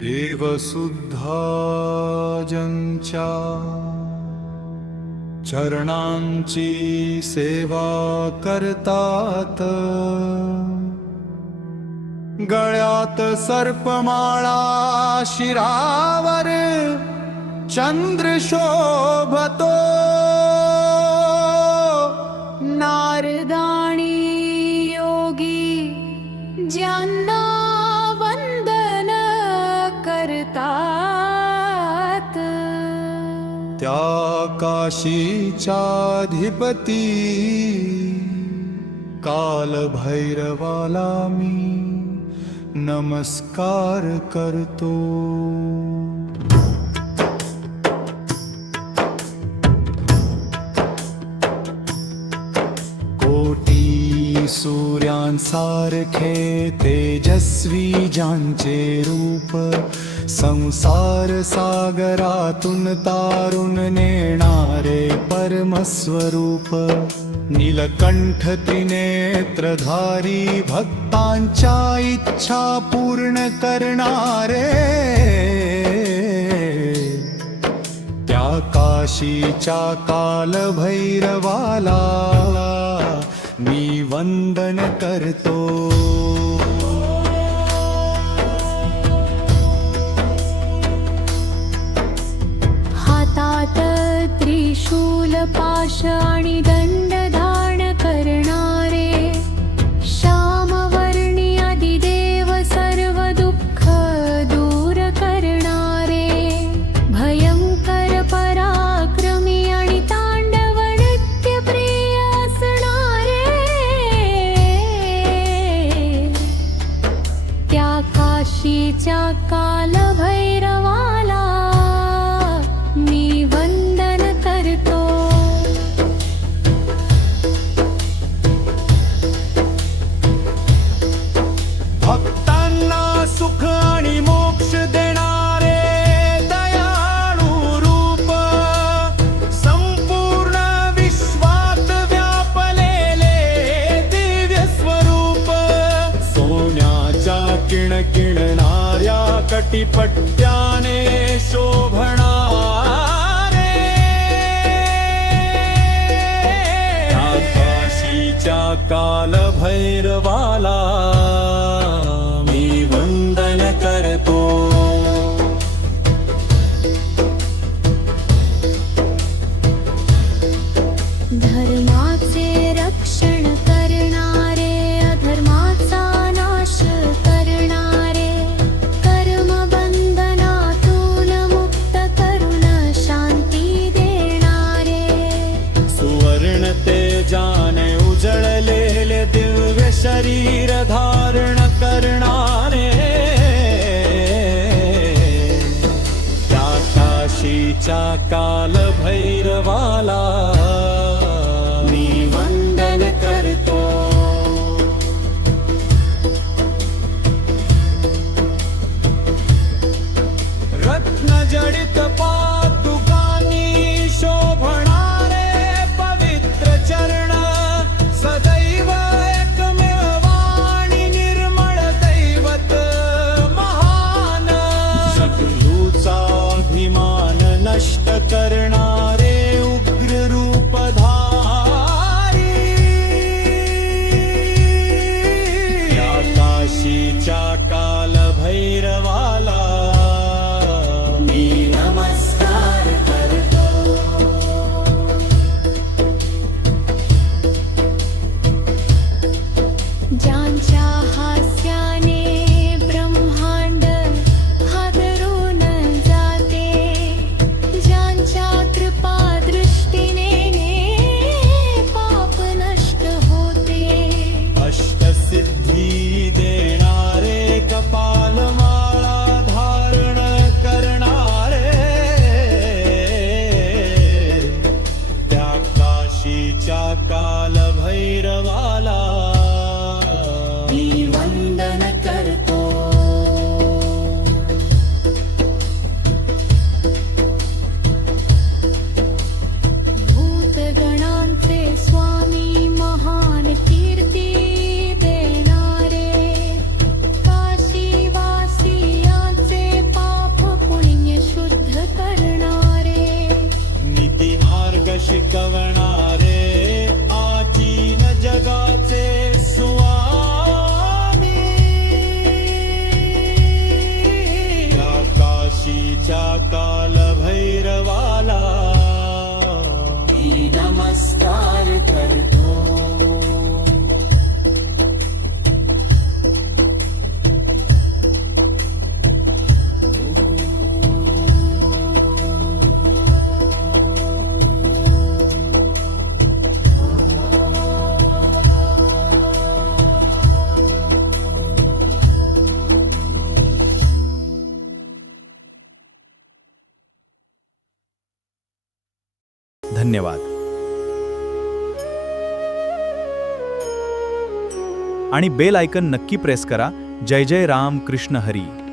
देवसुद्धा ज्यांच्या चरणांची सेवा करतात, गळ्यात सर्पमाळा शिरावर चंद्र शोभतो, नारदाणी योगी ज्यांना वंदन करतात, त्या काशीच्या अधिपती काल भैरवाला मी नमस्कार करतो। कोटी सूर्यांसारखे तेजस्वी ज्यांचे रूप, संसार सागरातून तारून नेणारे परमस्वरूप, नीलकंठ त्रिनेत्रधारी भक्तांच्या इच्छा पूर्ण करणारे, त्या काशीच्या कालभैरवाला मी वंदन करतो। हातात त्रिशूल पाश आणि दंड धारण करणारे, श्यामवर्णी आदिदेव सर्व दुःख दूर करणारे, भयंकर पराक्रमी आणि तांडव नृत्य प्रिय असणारे, त्या काशीच्या कालभैरवाला मी वंदन करतो। भक्तांना सुख आणि मोक्ष देणारे दयाळू रूप, संपूर्ण विश्वात व्यापलेले दिव्य स्वरूप, सोन्याच्या किणकिणणाऱ्या कटीपट्ट्याने शोभणारे, त्या काशीच्या कालभैरवाला मी वंदन करतो। धर्माचे रक्षण करणारे, अधर्माचा नाश करणारे, कर्मबंधनातून मुक्त करून शांती देणारे, सुवर्ण तेजाने उजळलेले दिव्य शरीर धारण करणारे, त्या काशीच्या कालभैरवाला मी वंदन करतो। रत्नजडित पादुकांनी शोभणारे पवित्र चरण, सदैव एकमेव वाणी निर्मळ दैवत महान, शत्रूचा अभिमान नष्ट करणारे उग्र रूप धन्यवाद. आणि बेल आयकन नक्की प्रेस करा. जय जय राम कृष्ण हरी.